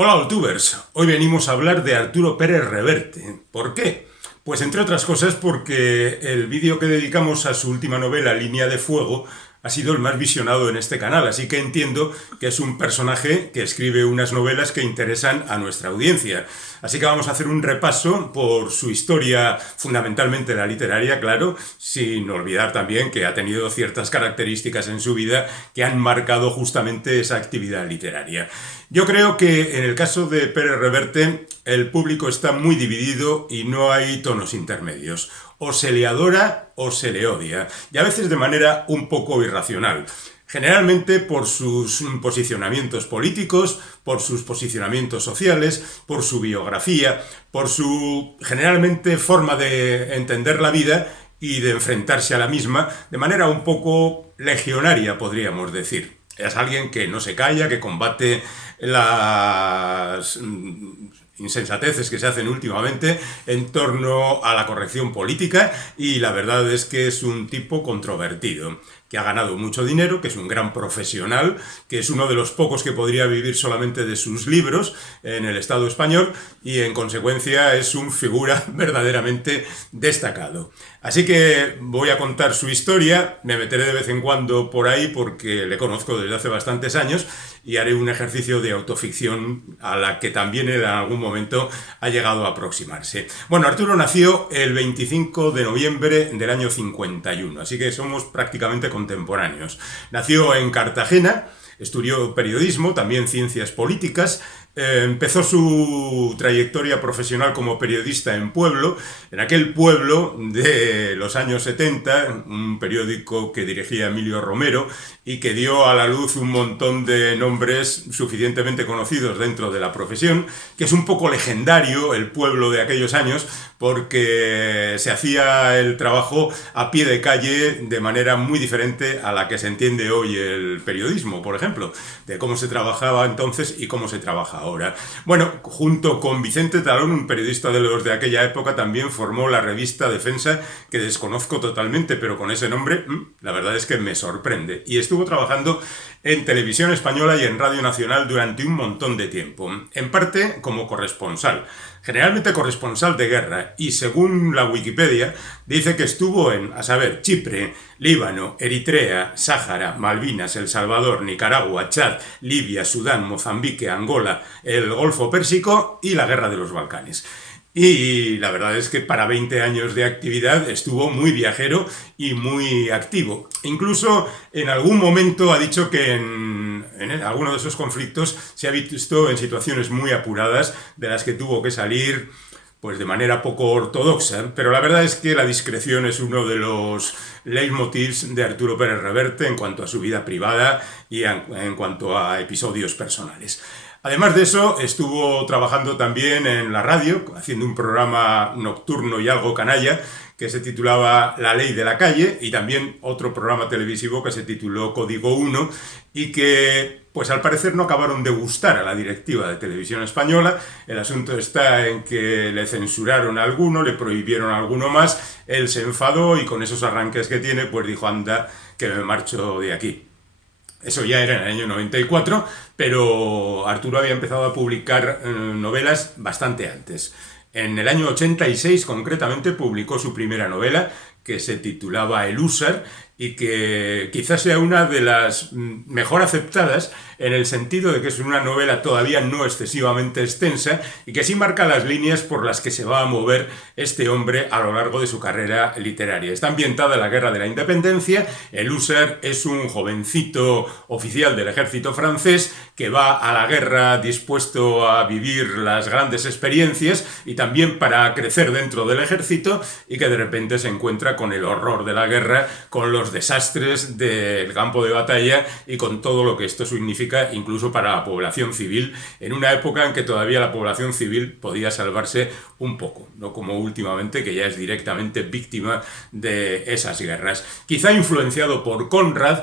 Hola, Oltubers. Hoy venimos a hablar de Arturo Pérez Reverte. ¿Por qué? Pues entre otras cosas porque el vídeo que dedicamos a su última novela, Línea de Fuego, ha sido el más visionado en este canal, así que entiendo que es un personaje que escribe unas novelas que interesan a nuestra audiencia. Así que vamos a hacer un repaso por su historia, fundamentalmente la literaria, claro, sin olvidar también que ha tenido ciertas características en su vida que han marcado justamente esa actividad literaria. Yo creo que en el caso de Pérez Reverte el público está muy dividido y no hay tonos intermedios. O se le adora o se le odia, y a veces de manera un poco irracional. Generalmente por sus posicionamientos políticos, por sus posicionamientos sociales, por su biografía, por su generalmente forma de entender la vida y de enfrentarse a la misma de manera un poco legionaria, podríamos decir. Es alguien que no se calla, que combate las insensateces que se hacen últimamente en torno a la corrección política, y la verdad es que es un tipo controvertido, que ha ganado mucho dinero, que es un gran profesional, que es uno de los pocos que podría vivir solamente de sus libros en el Estado español, y en consecuencia es un figura verdaderamente destacado. Así que voy a contar su historia, me meteré de vez en cuando por ahí porque le conozco desde hace bastantes años, y haré un ejercicio de autoficción a la que también en algún momento ha llegado a aproximarse. Bueno, Arturo nació el 25 de noviembre del año 51, así que somos prácticamente contemporáneos. Nació en Cartagena, estudió periodismo, también ciencias políticas. Empezó su trayectoria profesional como periodista en aquel pueblo de los años 70, un periódico que dirigía Emilio Romero y que dio a la luz un montón de nombres suficientemente conocidos dentro de la profesión, que es un poco legendario el pueblo de aquellos años porque se hacía el trabajo a pie de calle de manera muy diferente a la que se entiende hoy el periodismo, por ejemplo, de cómo se trabajaba entonces y cómo se trabaja ahora. Bueno, junto con Vicente Talón, un periodista de los de aquella época, también formó la revista Defensa, que desconozco totalmente, pero con ese nombre, la verdad es que me sorprende. Y estuvo trabajando en Televisión Española y en Radio Nacional durante un montón de tiempo, en parte como corresponsal, generalmente corresponsal de guerra, y según la Wikipedia, dice que estuvo en, a saber, Chipre, Líbano, Eritrea, Sáhara, Malvinas, El Salvador, Nicaragua, Chad, Libia, Sudán, Mozambique, Angola, el Golfo Pérsico y la Guerra de los Balcanes. Y la verdad es que para 20 años de actividad estuvo muy viajero y muy activo. Incluso en algún momento ha dicho que en alguno de esos conflictos se ha visto en situaciones muy apuradas de las que tuvo que salir pues de manera poco ortodoxa, pero la verdad es que la discreción es uno de los leitmotivs de Arturo Pérez Reverte en cuanto a su vida privada y en cuanto a episodios personales. Además de eso, estuvo trabajando también en la radio, haciendo un programa nocturno y algo canalla, que se titulaba La Ley de la Calle, y también otro programa televisivo que se tituló Código 1, y que, pues al parecer no acabaron de gustar a la directiva de Televisión Española. El asunto está en que le censuraron a alguno, le prohibieron a alguno más, él se enfadó y con esos arranques que tiene, pues dijo, anda, que me marcho de aquí. Eso ya era en el año 94, pero Arturo había empezado a publicar novelas bastante antes. En el año 86, concretamente, publicó su primera novela, que se titulaba El Húsar, y que quizás sea una de las mejor aceptadas en el sentido de que es una novela todavía no excesivamente extensa y que sí marca las líneas por las que se va a mover este hombre a lo largo de su carrera literaria. Está ambientada en la Guerra de la Independencia. El Húsar es un jovencito oficial del ejército francés que va a la guerra dispuesto a vivir las grandes experiencias y también para crecer dentro del ejército, y que de repente se encuentra con el horror de la guerra, con los desastres del campo de batalla y con todo lo que esto significa incluso para la población civil, en una época en que todavía la población civil podía salvarse un poco, no como últimamente, que ya es directamente víctima de esas guerras. Quizá influenciado por Conrad,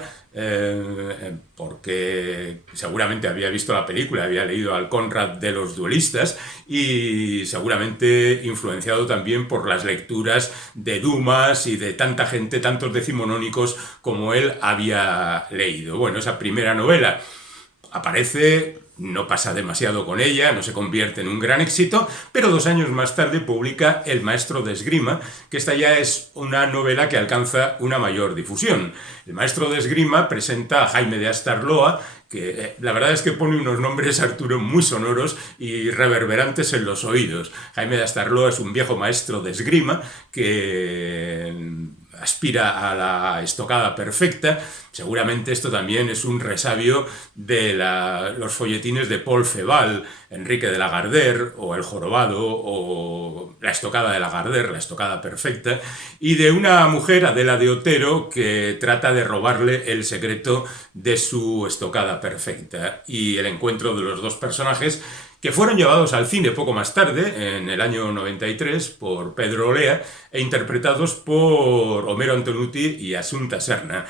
porque seguramente había visto la película, había leído al Conrad de los duelistas, y seguramente influenciado también por las lecturas de Dumas y de tanta gente, tantos decimonónicos como él había leído. Bueno, esa primera novela aparece no pasa demasiado con ella, no se convierte en un gran éxito, pero 2 años más tarde publica El maestro de esgrima, que esta ya es una novela que alcanza una mayor difusión. El maestro de esgrima presenta a Jaime de Astarloa, que la verdad es que pone unos nombres, Arturo, muy sonoros y reverberantes en los oídos. Jaime de Astarloa es un viejo maestro de esgrima que aspira a la estocada perfecta. Seguramente esto también es un resabio de los folletines de Paul Féval, Enrique de Lagardère, o El jorobado, o La estocada de Lagardère, la estocada perfecta, y de una mujer, Adela de Otero, que trata de robarle el secreto de su estocada perfecta. Y el encuentro de los dos personajes, que fueron llevados al cine poco más tarde, en el año 93, por Pedro Olea, e interpretados por Homero Antonucci y Assunta Serna.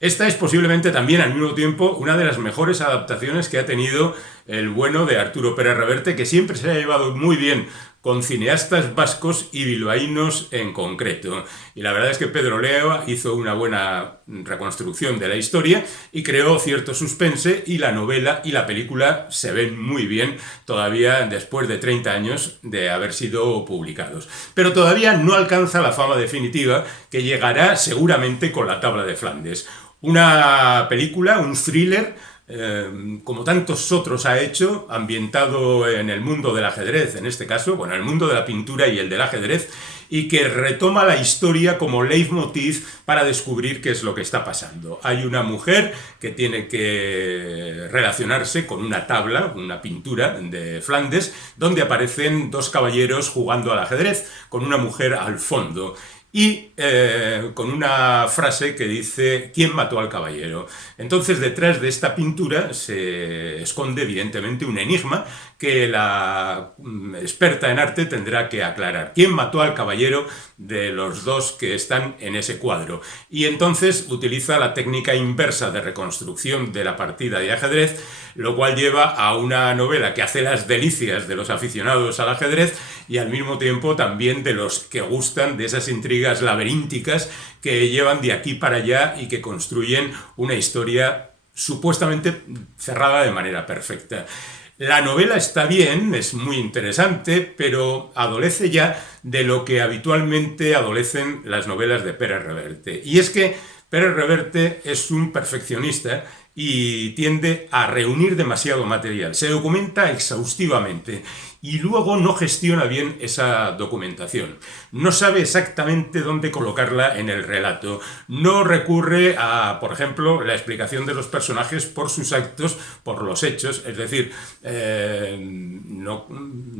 Esta es posiblemente también al mismo tiempo una de las mejores adaptaciones que ha tenido el bueno de Arturo Pérez Reverte, que siempre se ha llevado muy bien con cineastas vascos y bilbaínos en concreto. Y la verdad es que Pedro Olea hizo una buena reconstrucción de la historia y creó cierto suspense, y la novela y la película se ven muy bien todavía después de 30 años de haber sido publicados. Pero todavía no alcanza la fama definitiva, que llegará seguramente con La tabla de Flandes. Una película, un thriller, como tantos otros ha hecho, ambientado en el mundo del ajedrez, en este caso, bueno, el mundo de la pintura y el del ajedrez, y que retoma la historia como leitmotiv para descubrir qué es lo que está pasando. Hay una mujer que tiene que relacionarse con una tabla, una pintura de Flandes, donde aparecen dos caballeros jugando al ajedrez, con una mujer al fondo. Y con una frase que dice: ¿quién mató al caballero? Entonces, detrás de esta pintura se esconde evidentemente un enigma que la experta en arte tendrá que aclarar. ¿Quién mató al caballero de los dos que están en ese cuadro? Y entonces utiliza la técnica inversa de reconstrucción de la partida de ajedrez, lo cual lleva a una novela que hace las delicias de los aficionados al ajedrez y al mismo tiempo también de los que gustan de esas intrigas laberínticas que llevan de aquí para allá y que construyen una historia supuestamente cerrada de manera perfecta. La novela está bien, es muy interesante, pero adolece ya de lo que habitualmente adolecen las novelas de Pérez Reverte. Y es que Pérez Reverte es un perfeccionista y tiende a reunir demasiado material. Se documenta exhaustivamente y luego no gestiona bien esa documentación. No sabe exactamente dónde colocarla en el relato. No recurre a, por ejemplo, la explicación de los personajes por sus actos, por los hechos. Es decir, no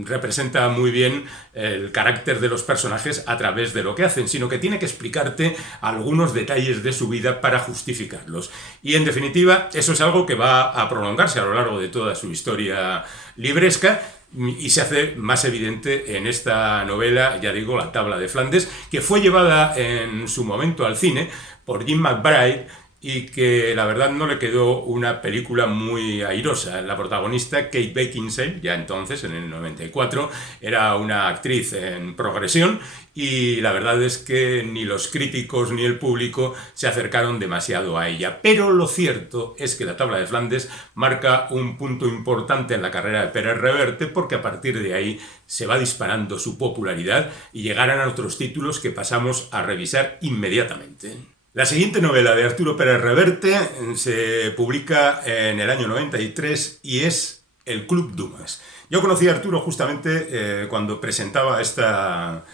representa muy bien el carácter de los personajes a través de lo que hacen, sino que tiene que explicarte algunos detalles de su vida para justificarlos. Y en definitiva, eso es algo que va a prolongarse a lo largo de toda su historia libresca, y se hace más evidente en esta novela, ya digo, La tabla de Flandes, que fue llevada en su momento al cine por Jim McBride y que la verdad no le quedó una película muy airosa. La protagonista, Kate Beckinsale, ya entonces, en el 94, era una actriz en progresión, y la verdad es que ni los críticos ni el público se acercaron demasiado a ella. Pero lo cierto es que La tabla de Flandes marca un punto importante en la carrera de Pérez Reverte, porque a partir de ahí se va disparando su popularidad y llegarán a otros títulos que pasamos a revisar inmediatamente. La siguiente novela de Arturo Pérez Reverte se publica en el año 93 y es El Club Dumas. Yo conocí a Arturo justamente cuando presentaba esta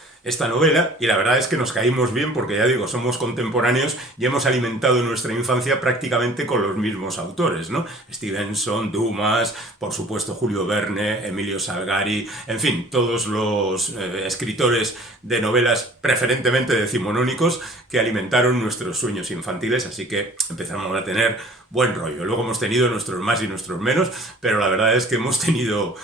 novela, y la verdad es que nos caímos bien porque, ya digo, somos contemporáneos y hemos alimentado nuestra infancia prácticamente con los mismos autores, ¿no? Stevenson, Dumas, por supuesto Julio Verne, Emilio Salgari, en fin, todos los escritores de novelas preferentemente decimonónicos que alimentaron nuestros sueños infantiles, así que empezamos a tener buen rollo. Luego hemos tenido nuestros más y nuestros menos, pero la verdad es que hemos tenido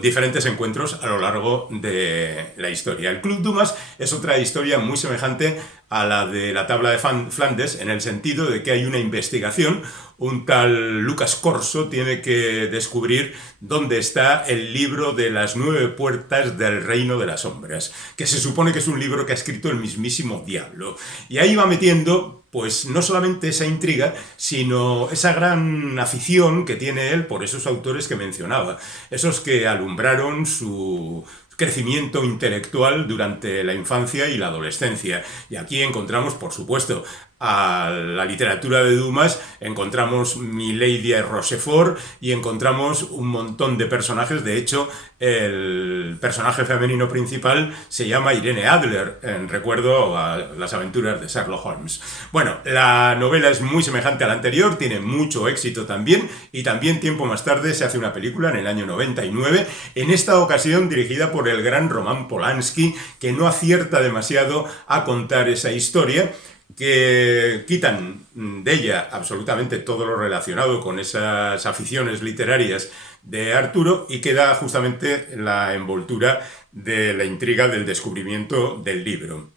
diferentes encuentros a lo largo de la historia. El Club Dumas es otra historia muy semejante a la de la tabla de Flandes, en el sentido de que hay una investigación. Un tal Lucas Corso tiene que descubrir dónde está el libro de las 9 puertas del reino de las sombras, que se supone que es un libro que ha escrito el mismísimo diablo. Y ahí va metiendo, pues, no solamente esa intriga, sino esa gran afición que tiene él por esos autores que mencionaba, esos que alumbraron su crecimiento intelectual durante la infancia y la adolescencia. Y aquí encontramos, por supuesto, a la literatura de Dumas, encontramos Milady de Rochefort y encontramos un montón de personajes. De hecho, el personaje femenino principal se llama Irene Adler, en recuerdo a las aventuras de Sherlock Holmes. Bueno, la novela es muy semejante a la anterior, tiene mucho éxito también, y también tiempo más tarde se hace una película en el año 99, en esta ocasión dirigida por el gran Roman Polanski, que no acierta demasiado a contar esa historia, que quitan de ella absolutamente todo lo relacionado con esas aficiones literarias de Arturo y queda justamente la envoltura de la intriga del descubrimiento del libro.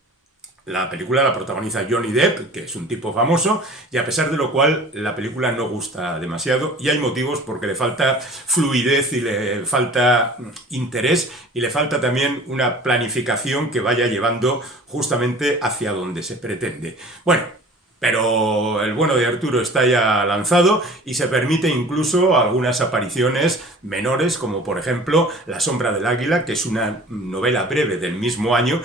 La película la protagoniza Johnny Depp, que es un tipo famoso, y a pesar de lo cual la película no gusta demasiado, y hay motivos porque le falta fluidez y le falta interés y le falta también una planificación que vaya llevando justamente hacia donde se pretende. Bueno, pero el bueno de Arturo está ya lanzado y se permite incluso algunas apariciones menores, como por ejemplo La sombra del águila, que es una novela breve del mismo año,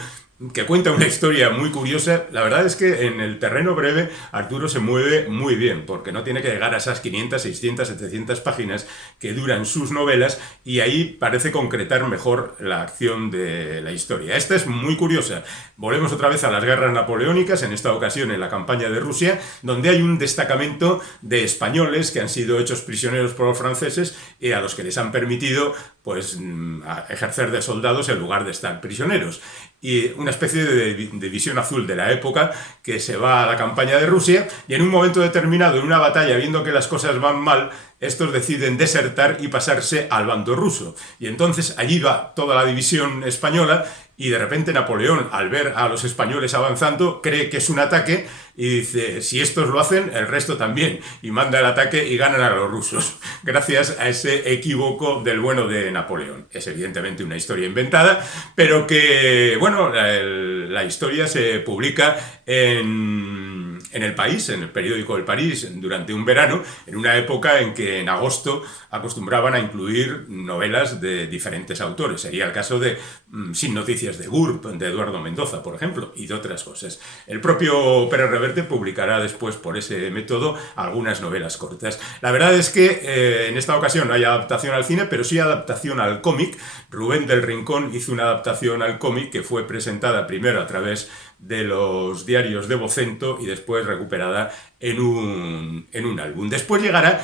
que cuenta una historia muy curiosa. La verdad es que en el terreno breve Arturo se mueve muy bien, porque no tiene que llegar a esas 500, 600, 700 páginas que duran sus novelas, y ahí parece concretar mejor la acción de la historia. Esta es muy curiosa. Volvemos otra vez a las guerras napoleónicas, en esta ocasión en la campaña de Rusia, donde hay un destacamento de españoles que han sido hechos prisioneros por los franceses y a los que les han permitido, pues, ejercer de soldados en lugar de estar prisioneros. Y una especie de división azul de la época que se va a la campaña de Rusia, y en un momento determinado, en una batalla, viendo que las cosas van mal, estos deciden desertar y pasarse al bando ruso. Y entonces allí va toda la división española, y de repente Napoleón, al ver a los españoles avanzando, cree que es un ataque y dice, si estos lo hacen, el resto también, y manda el ataque y ganan a los rusos, gracias a ese equívoco del bueno de Napoleón. Es evidentemente una historia inventada, pero que, bueno, la historia se publica en El País, en el periódico El País, durante un verano, en una época en que en agosto acostumbraban a incluir novelas de diferentes autores. Sería el caso de Sin noticias de Gurb, de Eduardo Mendoza, por ejemplo, y de otras cosas. El propio Pérez Reverte publicará después, por ese método, algunas novelas cortas. La verdad es que en esta ocasión no hay adaptación al cine, pero sí adaptación al cómic. Rubén del Rincón hizo una adaptación al cómic que fue presentada primero a través de los diarios de Vocento y después recuperada en un álbum. Después llegará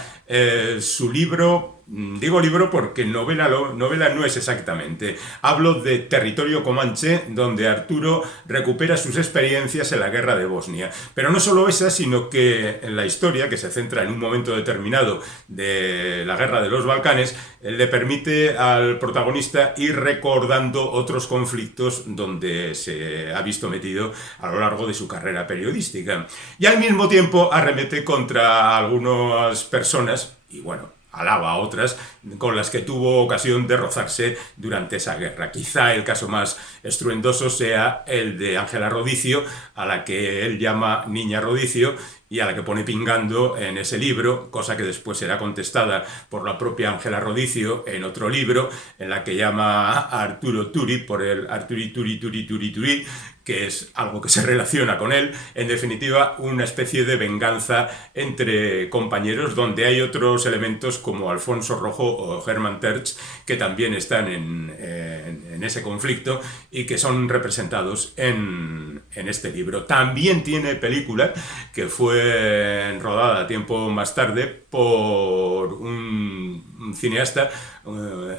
su libro. Digo libro porque novela no es exactamente. Hablo de Territorio Comanche, donde Arturo recupera sus experiencias en la guerra de Bosnia. Pero no solo esa, sino que en la historia, que se centra en un momento determinado de la guerra de los Balcanes, le permite al protagonista ir recordando otros conflictos donde se ha visto metido a lo largo de su carrera periodística. Y al mismo tiempo arremete contra algunas personas, y bueno, alaba a otras, con las que tuvo ocasión de rozarse durante esa guerra. Quizá el caso más estruendoso sea el de Ángela Rodicio, a la que él llama Niña Rodicio, y a la que pone pingando en ese libro, cosa que después será contestada por la propia Ángela Rodicio en otro libro, en la que llama a Arturo Turi por el Arturi Turi Turi Turi Turi, que es algo que se relaciona con él. En definitiva, una especie de venganza entre compañeros, donde hay otros elementos como Alfonso Rojo o Hermann Tertsch, que también están en ese conflicto y que son representados en este libro. También tiene película, que fue rodada tiempo más tarde por un cineasta,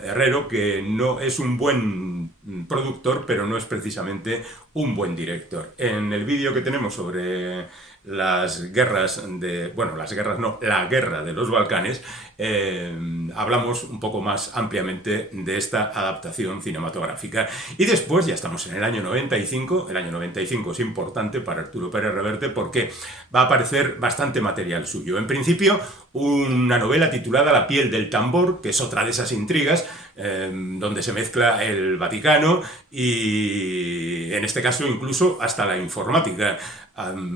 Herrero, que no es un buen productor, pero no es precisamente un buen director. En el vídeo que tenemos sobre las guerras la guerra de los Balcanes, hablamos un poco más ampliamente de esta adaptación cinematográfica. Y después, ya estamos en el año 95, el año 95 es importante para Arturo Pérez Reverte porque va a aparecer bastante material suyo. En principio, una novela titulada La piel del tambor, que es otra de esas intrigas, donde se mezcla el Vaticano y, en este caso, incluso hasta la informática.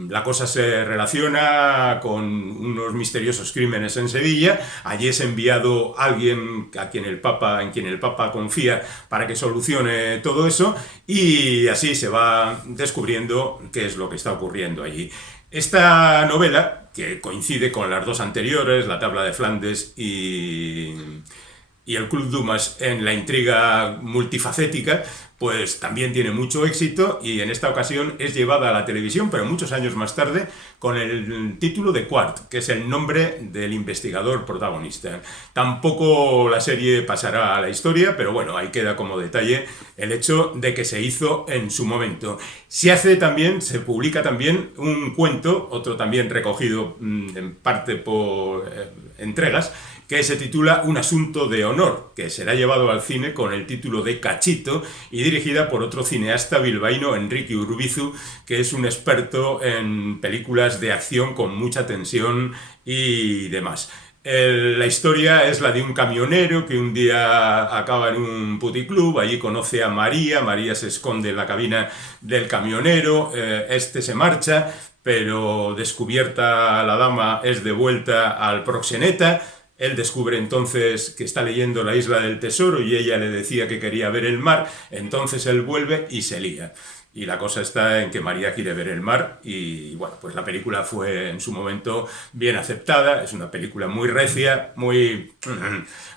La cosa se relaciona con unos misteriosos crímenes en Sevilla. Allí es enviado alguien en quien el Papa confía para que solucione todo eso, y así se va descubriendo qué es lo que está ocurriendo allí. Esta novela, que coincide con las dos anteriores, La tabla de Flandes y el Club Dumas, en la intriga multifacética, pues también tiene mucho éxito, y en esta ocasión es llevada a la televisión, pero muchos años más tarde, con el título de Quart, que es el nombre del investigador protagonista. Tampoco la serie pasará a la historia, pero bueno, ahí queda como detalle el hecho de que se hizo en su momento. Se publica también un cuento, otro también recogido en parte por entregas, que se titula Un asunto de honor, que será llevado al cine con el título de Cachito y dirigida por otro cineasta bilbaíno, Enrique Urbizu, que es un experto en películas de acción con mucha tensión y demás. La historia es la de un camionero que un día acaba en un puticlub, allí conoce a María se esconde en la cabina del camionero, este se marcha, pero descubierta la dama es devuelta al proxeneta. Él descubre entonces que está leyendo La isla del tesoro y ella le decía que quería ver el mar, entonces él vuelve y se lía. Y la cosa está en que María quiere ver el mar y, bueno, pues la película fue en su momento bien aceptada. Es una película muy recia, muy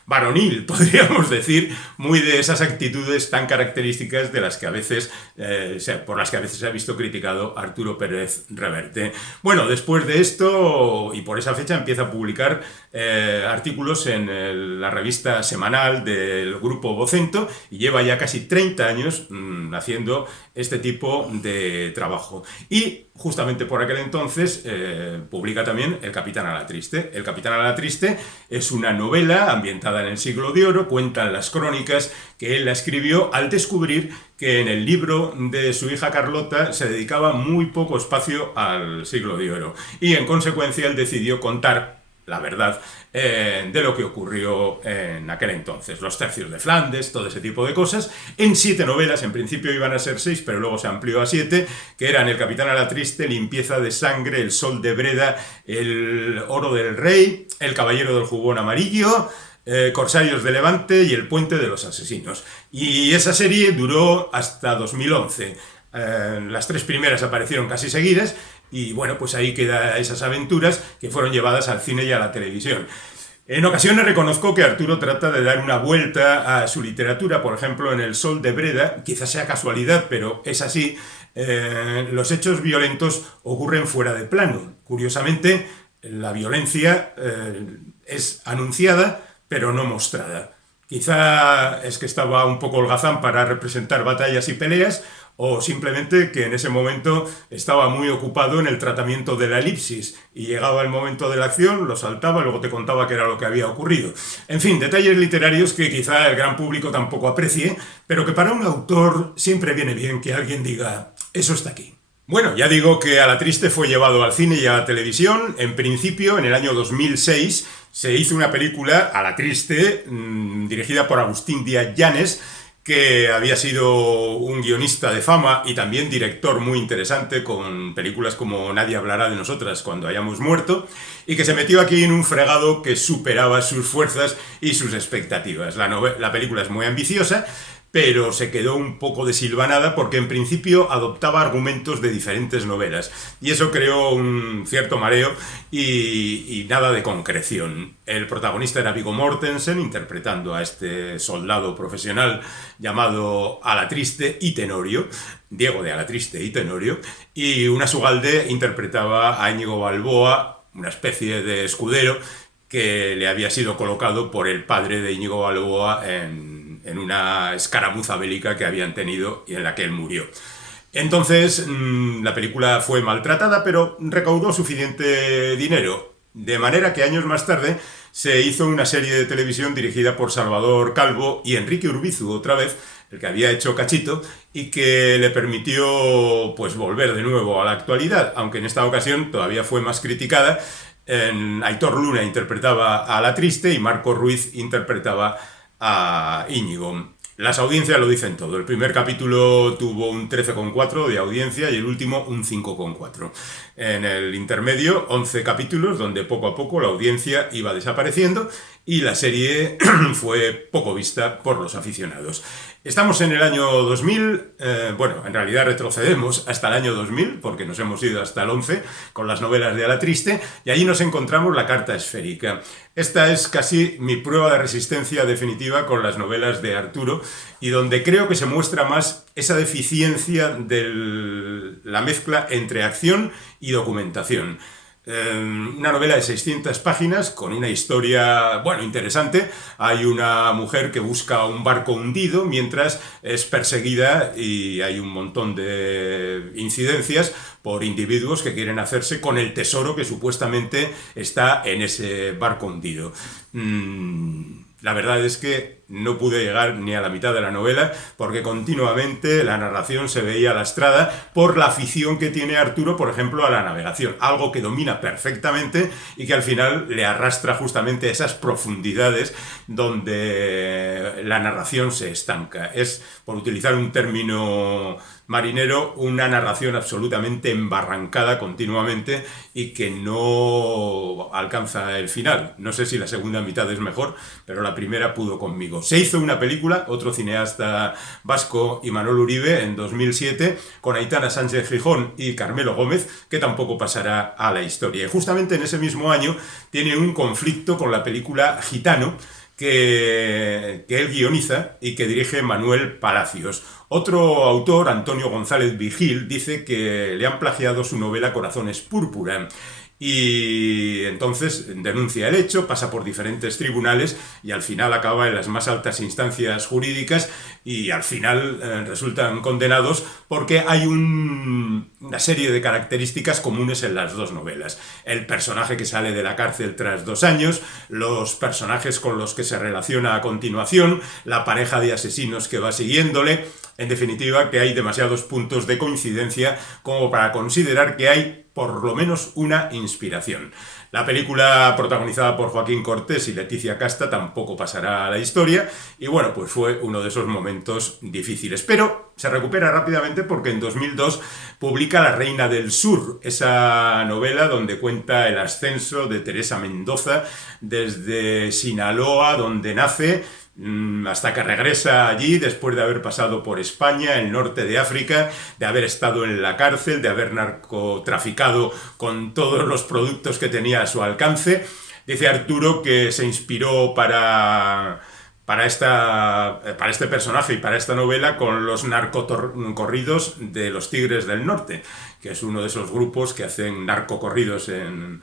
varonil, podríamos decir, muy de esas actitudes tan características de las que a veces, por las que a veces se ha visto criticado Arturo Pérez Reverte. Bueno, después de esto, y por esa fecha, empieza a publicar artículos en la revista semanal del Grupo Vocento, y lleva ya casi 30 años haciendo este tipo de trabajo. Y justamente por aquel entonces publica también El Capitán Alatriste. El Capitán Alatriste es una novela ambientada en el Siglo de Oro. Cuentan las crónicas que él la escribió al descubrir que en el libro de su hija Carlota se dedicaba muy poco espacio al Siglo de Oro, y en consecuencia él decidió contar la verdad de lo que ocurrió en aquel entonces. Los tercios de Flandes, todo ese tipo de cosas, en 7 novelas. En principio iban a ser 6, pero luego se amplió a 7, que eran El Capitán Alatriste, Limpieza de Sangre, El Sol de Breda, El Oro del Rey, El Caballero del Jubón Amarillo, Corsarios de Levante y El Puente de los Asesinos. Y esa serie duró hasta 2011. Las 3 primeras aparecieron casi seguidas, y bueno, pues ahí quedan esas aventuras que fueron llevadas al cine y a la televisión. En ocasiones reconozco que Arturo trata de dar una vuelta a su literatura. Por ejemplo, en El Sol de Breda, quizás sea casualidad, pero es así, los hechos violentos ocurren fuera de plano. Curiosamente, la violencia es anunciada, pero no mostrada. Quizá es que estaba un poco holgazán para representar batallas y peleas, o simplemente que en ese momento estaba muy ocupado en el tratamiento de la elipsis y llegaba el momento de la acción, lo saltaba, luego te contaba qué era lo que había ocurrido. En fin, detalles literarios que quizá el gran público tampoco aprecie, pero que para un autor siempre viene bien que alguien diga, eso está aquí. Bueno, ya digo que Alatriste fue llevado al cine y a la televisión. En principio, en el año 2006, se hizo una película, Alatriste, dirigida por Agustín Díaz Llanes, que había sido un guionista de fama y también director muy interesante, con películas como Nadie hablará de nosotras cuando hayamos muerto, y que se metió aquí en un fregado que superaba sus fuerzas y sus expectativas. La película es muy ambiciosa, pero se quedó un poco desilvanada porque en principio adoptaba argumentos de diferentes novelas, y eso creó un cierto mareo y nada de concreción. El protagonista era Viggo Mortensen, interpretando a este soldado profesional llamado Alatriste y Tenorio, Diego de Alatriste y Tenorio, y Unasugalde interpretaba a Íñigo Balboa, una especie de escudero que le había sido colocado por el padre de Íñigo Balboa en en una escaramuza bélica que habían tenido y en la que él murió. Entonces, la película fue maltratada, pero recaudó suficiente dinero, de manera que años más tarde se hizo una serie de televisión dirigida por Salvador Calvo y Enrique Urbizu, otra vez, el que había hecho Cachito, y que le permitió pues volver de nuevo a la actualidad, aunque en esta ocasión todavía fue más criticada. Aitor Luna interpretaba a La Triste y Marco Ruiz interpretaba a Íñigo. Las audiencias lo dicen todo. El primer capítulo tuvo un 13,4 de audiencia y el último un 5,4. En el intermedio, 11 capítulos donde poco a poco la audiencia iba desapareciendo y la serie fue poco vista por los aficionados. Estamos en el año 2000, bueno, en realidad retrocedemos hasta el año 2000, porque nos hemos ido hasta el 11 con las novelas de A la Triste, y allí nos encontramos La Carta Esférica. Esta es casi mi prueba de resistencia definitiva con las novelas de Arturo, y donde creo que se muestra más esa deficiencia de la mezcla entre acción y documentación. Una novela de 600 páginas con una historia, bueno, interesante. Hay una mujer que busca un barco hundido mientras es perseguida y hay un montón de incidencias por individuos que quieren hacerse con el tesoro que supuestamente está en ese barco hundido. La verdad es que no pude llegar ni a la mitad de la novela porque continuamente la narración se veía lastrada por la afición que tiene Arturo, por ejemplo, a la navegación, algo que domina perfectamente y que al final le arrastra justamente a esas profundidades donde la narración se estanca. Es, por utilizar un término marinero, una narración absolutamente embarrancada continuamente y que no alcanza el final. No sé si la segunda mitad es mejor, pero la primera pudo conmigo. Se hizo una película, otro cineasta vasco, Imanol Uribe, en 2007, con Aitana Sánchez Gijón y Carmelo Gómez, que tampoco pasará a la historia. Y justamente en ese mismo año tiene un conflicto con la película Gitano, que él guioniza y que dirige Manuel Palacios. Otro autor, Antonio González Vigil, dice que le han plagiado su novela Corazones Púrpura. Y entonces denuncia el hecho, pasa por diferentes tribunales y al final acaba en las más altas instancias jurídicas y al final resultan condenados porque hay una serie de características comunes en las dos novelas. El personaje que sale de la cárcel tras 2 años, los personajes con los que se relaciona a continuación, la pareja de asesinos que va siguiéndole. En definitiva, que hay demasiados puntos de coincidencia como para considerar que hay por lo menos una inspiración. La película, protagonizada por Joaquín Cortés y Leticia Casta, tampoco pasará a la historia y bueno, pues fue uno de esos momentos difíciles. Pero se recupera rápidamente porque en 2002 publica La Reina del Sur, esa novela donde cuenta el ascenso de Teresa Mendoza desde Sinaloa, donde nace, hasta que regresa allí después de haber pasado por España, el norte de África, de haber estado en la cárcel, de haber narcotraficado con todos los productos que tenía a su alcance. Dice Arturo que se inspiró para este personaje y para esta novela con los narcocorridos de los Tigres del Norte, que es uno de esos grupos que hacen narcocorridos en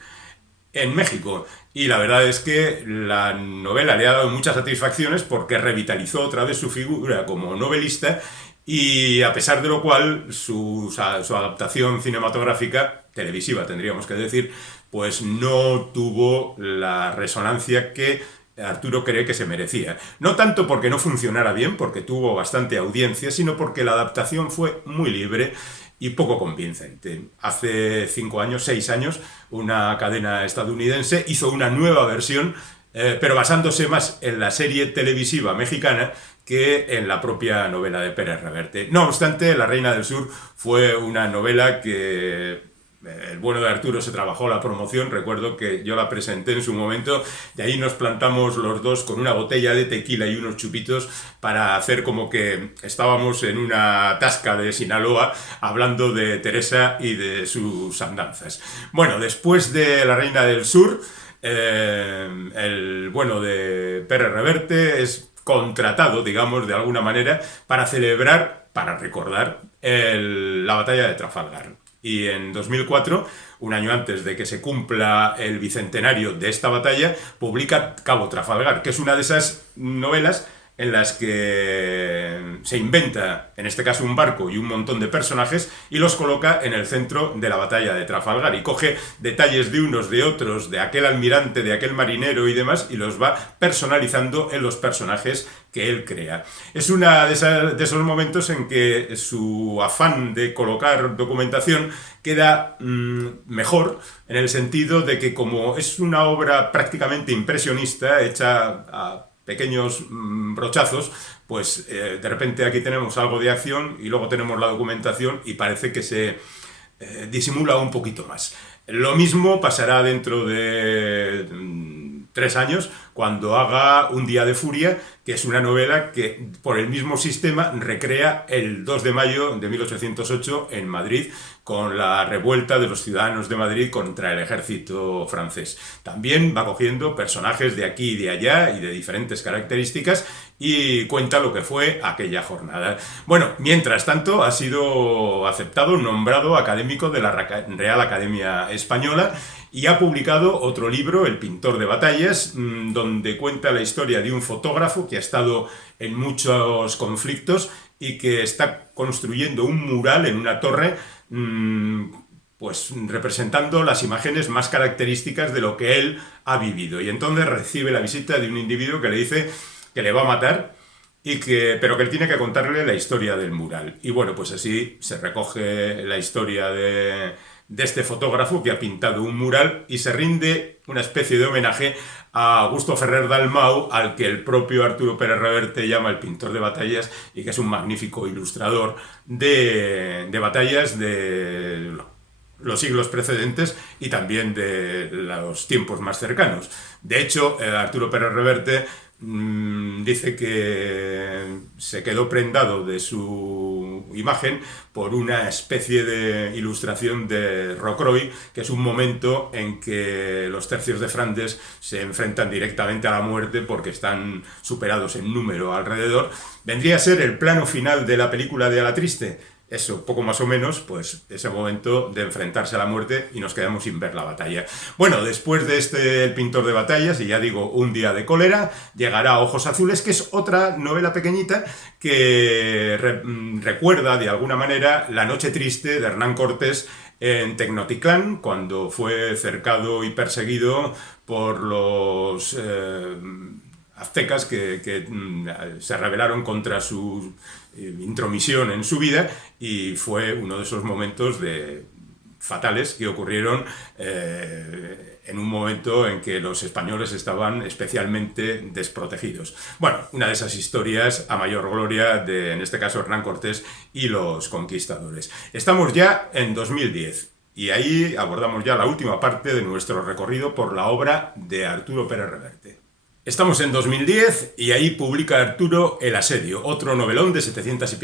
México. Y la verdad es que la novela le ha dado muchas satisfacciones porque revitalizó otra vez su figura como novelista y a pesar de lo cual su adaptación cinematográfica, televisiva tendríamos que decir, pues no tuvo la resonancia que Arturo cree que se merecía. No tanto porque no funcionara bien, porque tuvo bastante audiencia, sino porque la adaptación fue muy libre y poco convincente. Hace 6 años, una cadena estadounidense hizo una nueva versión, pero basándose más en la serie televisiva mexicana que en la propia novela de Pérez Reverte. No obstante, La Reina del Sur fue una novela que el bueno de Arturo se trabajó la promoción. Recuerdo que yo la presenté en su momento y ahí nos plantamos los dos con una botella de tequila y unos chupitos para hacer como que estábamos en una tasca de Sinaloa hablando de Teresa y de sus andanzas. Bueno, después de La Reina del Sur, el bueno de Pérez Reverte es contratado, digamos, de alguna manera para celebrar, para recordar la batalla de Trafalgar. Y en 2004, un año antes de que se cumpla el bicentenario de esta batalla, publica Cabo Trafalgar, que es una de esas novelas en las que se inventa, en este caso un barco y un montón de personajes, y los coloca en el centro de la batalla de Trafalgar, y coge detalles de unos, de otros, de aquel almirante, de aquel marinero y demás, y los va personalizando en los personajes que él crea. Es uno de esos momentos en que su afán de colocar documentación queda mejor, en el sentido de que, como es una obra prácticamente impresionista, hecha a pequeños brochazos, pues de repente aquí tenemos algo de acción y luego tenemos la documentación y parece que se disimula un poquito más. Lo mismo pasará dentro de 3 años, cuando haga Un día de furia, que es una novela que por el mismo sistema recrea el 2 de mayo de 1808 en Madrid, con la revuelta de los ciudadanos de Madrid contra el ejército francés. También va cogiendo personajes de aquí y de allá y de diferentes características y cuenta lo que fue aquella jornada. Bueno, mientras tanto ha sido aceptado, nombrado académico de la Real Academia Española, y ha publicado otro libro, El pintor de batallas, donde cuenta la historia de un fotógrafo que ha estado en muchos conflictos y que está construyendo un mural en una torre, pues representando las imágenes más características de lo que él ha vivido. Y entonces recibe la visita de un individuo que le dice que le va a matar, pero que él tiene que contarle la historia del mural. Y bueno, pues así se recoge la historia de este fotógrafo que ha pintado un mural, y se rinde una especie de homenaje a Augusto Ferrer Dalmau, al que el propio Arturo Pérez Reverte llama el pintor de batallas, y que es un magnífico ilustrador de batallas de los siglos precedentes y también de los tiempos más cercanos. De hecho, Arturo Pérez Reverte dice que se quedó prendado de su imagen por una especie de ilustración de Rocroi, que es un momento en que los tercios de Flandes se enfrentan directamente a la muerte porque están superados en número alrededor. Vendría a ser el plano final de la película de A la Triste. Eso, poco más o menos, pues ese momento de enfrentarse a la muerte, y nos quedamos sin ver la batalla. Bueno, después de El pintor de batallas, y ya digo, Un día de cólera, llegará Ojos azules, que es otra novela pequeñita que recuerda de alguna manera la noche triste de Hernán Cortés en Tenochtitlán, cuando fue cercado y perseguido por los aztecas que se rebelaron contra su intromisión en su vida, y fue uno de esos momentos fatales que ocurrieron en un momento en que los españoles estaban especialmente desprotegidos. Bueno, una de esas historias a mayor gloria de, en este caso, Hernán Cortés y los conquistadores. Estamos ya en 2010. Y ahí abordamos ya la última parte de nuestro recorrido por la obra de Arturo Pérez Reverte. Estamos en 2010 y ahí publica Arturo El asedio, otro novelón de 700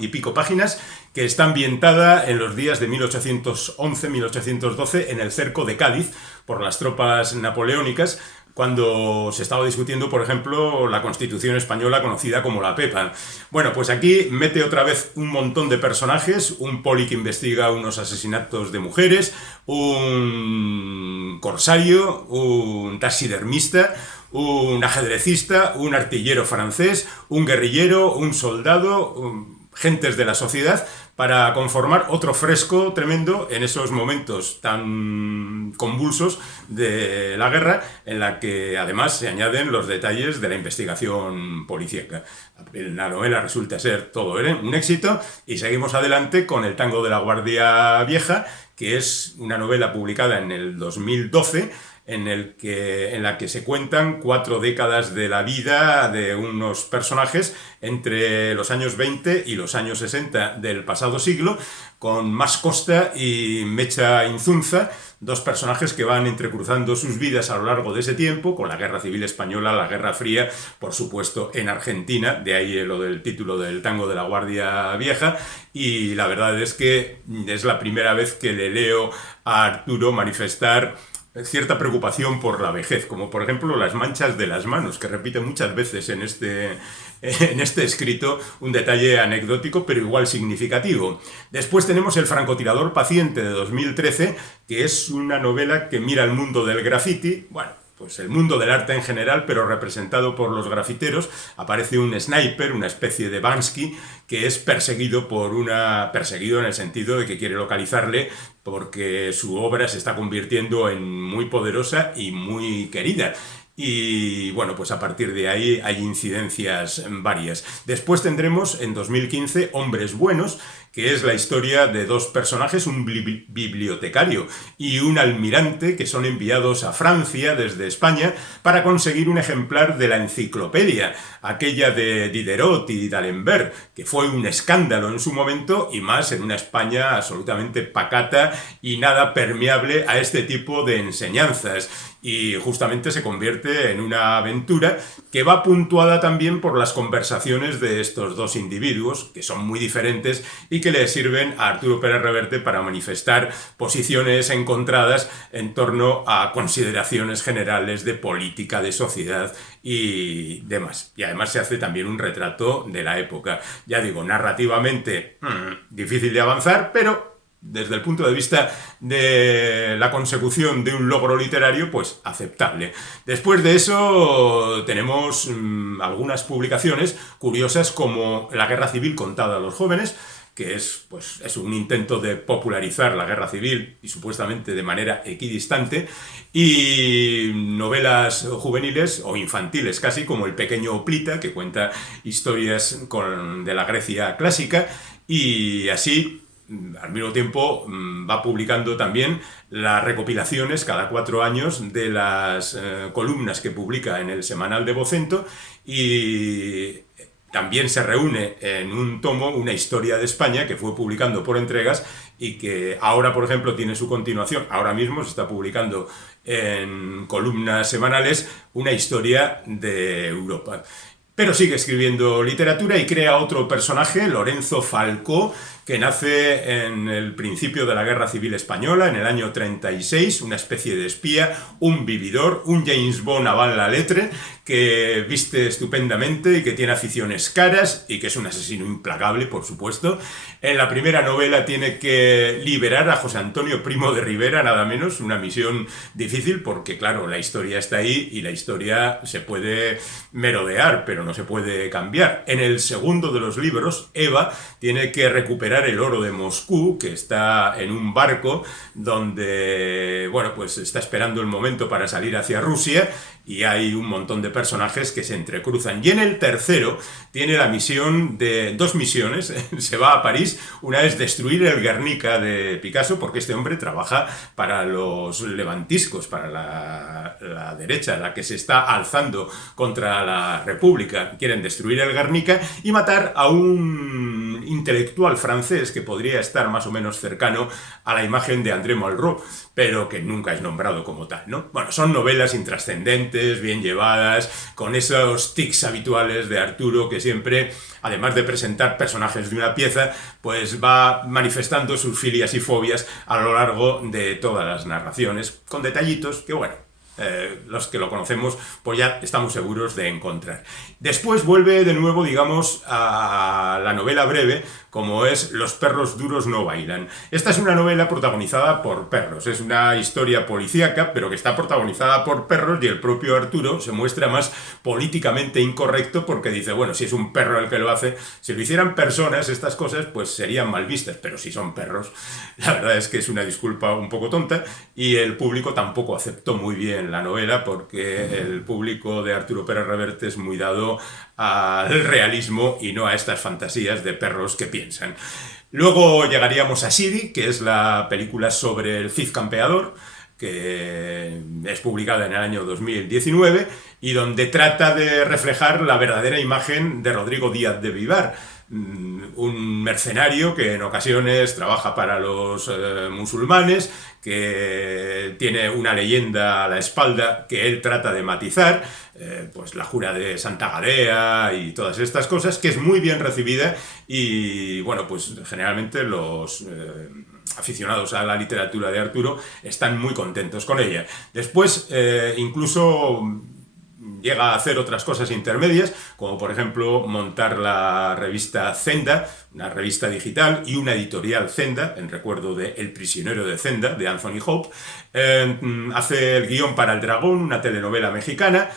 y pico páginas, que está ambientada en los días de 1811-1812 en el cerco de Cádiz por las tropas napoleónicas, cuando se estaba discutiendo, por ejemplo, la Constitución española conocida como la Pepa. Bueno, pues aquí mete otra vez un montón de personajes: un poli que investiga unos asesinatos de mujeres, un corsario, un taxidermista, un ajedrecista, un artillero francés, un guerrillero, un soldado, gentes de la sociedad, para conformar otro fresco tremendo en esos momentos tan convulsos de la guerra, en la que además se añaden los detalles de la investigación policíaca. La novela resulta ser todo un éxito, y seguimos adelante con El tango de la Guardia Vieja, que es una novela publicada en el 2012, en la que se cuentan 4 décadas de la vida de unos personajes entre los años 20 y los años 60 del pasado siglo, con Mas Costa y Mecha Inzunza, 2 personajes que van entrecruzando sus vidas a lo largo de ese tiempo, con la Guerra Civil Española, la Guerra Fría, por supuesto en Argentina, de ahí lo del título del tango de la Guardia Vieja. Y la verdad es que es la primera vez que le leo a Arturo manifestar cierta preocupación por la vejez, como por ejemplo las manchas de las manos, que repite muchas veces en este escrito, un detalle anecdótico pero igual significativo. Después tenemos El francotirador paciente, de 2013, que es una novela que mira el mundo del graffiti. Bueno, pues el mundo del arte en general, pero representado por los grafiteros. Aparece un sniper, una especie de Bansky, que es perseguido perseguido en el sentido de que quiere localizarle porque su obra se está convirtiendo en muy poderosa y muy querida. Y bueno, pues a partir de ahí hay incidencias varias. Después tendremos en 2015 Hombres Buenos, que es la historia de dos personajes, un bibliotecario y un almirante, que son enviados a Francia desde España para conseguir un ejemplar de la enciclopedia, aquella de Diderot y d'Alembert, que fue un escándalo en su momento, y más en una España absolutamente pacata y nada permeable a este tipo de enseñanzas. Y justamente se convierte en una aventura que va puntuada también por las conversaciones de estos dos individuos, que son muy diferentes y que le sirven a Arturo Pérez Reverte para manifestar posiciones encontradas en torno a consideraciones generales de política, de sociedad y demás. Y además se hace también un retrato de la época. Ya digo, narrativamente difícil de avanzar, pero desde el punto de vista de la consecución de un logro literario, pues aceptable. Después de eso tenemos algunas publicaciones curiosas como La Guerra Civil contada a los jóvenes, que es un intento de popularizar la guerra civil y supuestamente de manera equidistante, y novelas juveniles o infantiles casi, como El pequeño Oplita, que cuenta historias de la Grecia clásica, y así al mismo tiempo va publicando también las recopilaciones cada 4 años de las columnas que publica en el semanal de Vocento, y también se reúne en un tomo una historia de España que fue publicando por entregas y que ahora, por ejemplo, tiene su continuación. Ahora mismo se está publicando en columnas semanales una historia de Europa. Pero sigue escribiendo literatura y crea otro personaje, Lorenzo Falcó, que nace en el principio de la Guerra Civil Española, en el año 36, una especie de espía, un vividor, un James Bond avant la lettre, que viste estupendamente y que tiene aficiones caras y que es un asesino implacable, por supuesto. En la primera novela tiene que liberar a José Antonio Primo de Rivera, nada menos, una misión difícil porque, claro, la historia está ahí y la historia se puede merodear, pero no se puede cambiar. En el segundo de los libros, Eva tiene que recuperar el oro de Moscú, que está en un barco donde, bueno, pues está esperando el momento para salir hacia Rusia, y hay un montón de personajes que se entrecruzan. Y en el tercero tiene la misión de 2 misiones. Se va a París. Una es destruir el Guernica de Picasso, porque este hombre trabaja para los levantiscos, para la derecha, la que se está alzando contra la República. Quieren destruir el Guernica y matar a un intelectual francés que podría estar más o menos cercano a la imagen de André Malraux, pero que nunca es nombrado como tal, ¿no? Bueno, son novelas intrascendentes, bien llevadas, con esos tics habituales de Arturo, que siempre, además de presentar personajes de una pieza, pues va manifestando sus filias y fobias a lo largo de todas las narraciones, con detallitos que, bueno, los que lo conocemos pues ya estamos seguros de encontrar. Después vuelve de nuevo, digamos, a la novela breve, como es Los perros duros no bailan. Esta es una novela protagonizada por perros, es una historia policíaca, pero que está protagonizada por perros, y el propio Arturo se muestra más políticamente incorrecto porque dice, bueno, si es un perro el que lo hace, si lo hicieran personas estas cosas, pues serían mal vistas, pero si son perros, la verdad es que es una disculpa un poco tonta, y el público tampoco aceptó muy bien la novela porque el público de Arturo Pérez Reverte es muy dado al realismo y no a estas fantasías de perros que piensan. Luego llegaríamos a Sidi, que es la película sobre el Cid Campeador, que es publicada en el año 2019 y donde trata de reflejar la verdadera imagen de Rodrigo Díaz de Vivar, un mercenario que en ocasiones trabaja para los musulmanes, que tiene una leyenda a la espalda que él trata de matizar, pues la jura de Santa Gadea y todas estas cosas, que es muy bien recibida, y bueno, pues generalmente los aficionados a la literatura de Arturo están muy contentos con ella. Después incluso llega a hacer otras cosas intermedias, como por ejemplo montar la revista Zenda, una revista digital, y una editorial Zenda, en recuerdo de El prisionero de Zenda, de Anthony Hope. Hace el guión para El Dragón, una telenovela mexicana.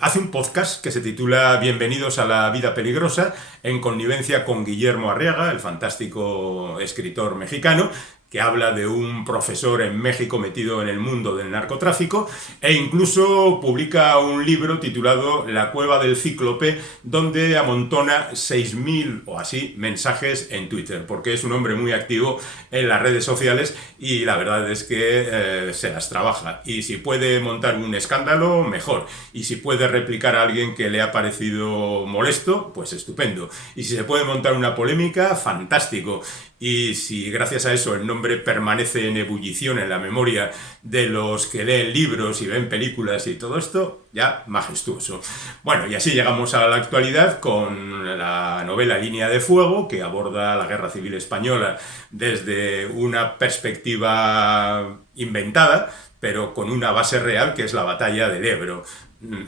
Hace un podcast que se titula Bienvenidos a la vida peligrosa, en connivencia con Guillermo Arriaga, el fantástico escritor mexicano, que habla de un profesor en México metido en el mundo del narcotráfico, e incluso publica un libro titulado La cueva del cíclope, donde amontona 6.000 o así mensajes en Twitter, porque es un hombre muy activo en las redes sociales y la verdad es que se las trabaja. Y si puede montar un escándalo, mejor. Y si puede replicar a alguien que le ha parecido molesto, pues estupendo. Y si se puede montar una polémica, fantástico. Y si gracias a eso el nombre permanece en ebullición en la memoria de los que leen libros y ven películas y todo esto, ya majestuoso. Bueno, y así llegamos a la actualidad con la novela Línea de Fuego, que aborda la Guerra Civil Española desde una perspectiva inventada, pero con una base real, que es la batalla del Ebro.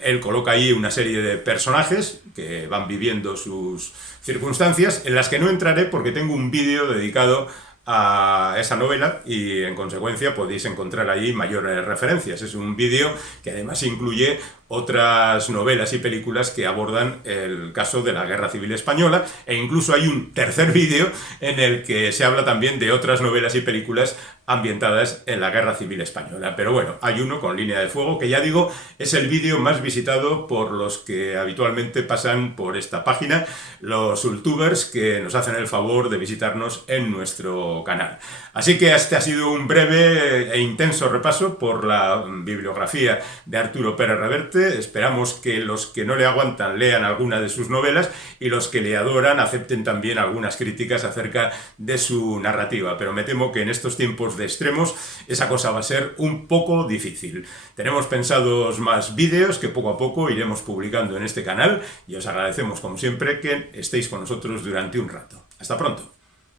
Él coloca ahí una serie de personajes que van viviendo sus circunstancias, en las que no entraré porque tengo un vídeo dedicado a esa novela y en consecuencia podéis encontrar ahí mayores referencias. Es un vídeo que además incluye otras novelas y películas que abordan el caso de la Guerra Civil Española, e incluso hay un tercer vídeo en el que se habla también de otras novelas y películas ambientadas en la Guerra Civil Española. Pero bueno, hay uno con Línea de Fuego, que ya digo, es el vídeo más visitado por los que habitualmente pasan por esta página, los youtubers que nos hacen el favor de visitarnos en nuestro canal. Así que este ha sido un breve e intenso repaso por la bibliografía de Arturo Pérez Reverte. Esperamos que los que no le aguantan lean alguna de sus novelas y los que le adoran acepten también algunas críticas acerca de su narrativa. Pero me temo que en estos tiempos de extremos esa cosa va a ser un poco difícil. Tenemos pensados más vídeos que poco a poco iremos publicando en este canal y os agradecemos como siempre que estéis con nosotros durante un rato. Hasta pronto.